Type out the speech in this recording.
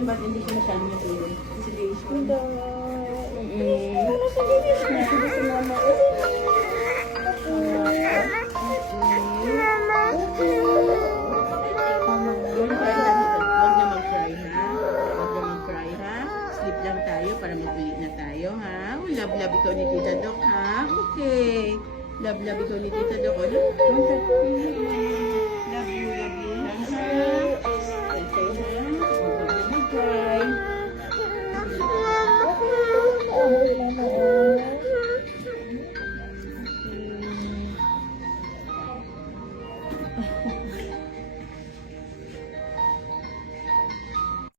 Alam ba, hindi siya masyadong matulog. Sige, Hindi. Ano si Baby? Sige si Mama. Huwag na mag-cry, ha? Huwag na mag-cry, ha? Sleep lang tayo para mag-ulit na tayo, ha? Oh, love-love ikaw ni Tita Doc, ha? Okay. Love-love ikaw ni Tita Doc. Oh, love you, love you.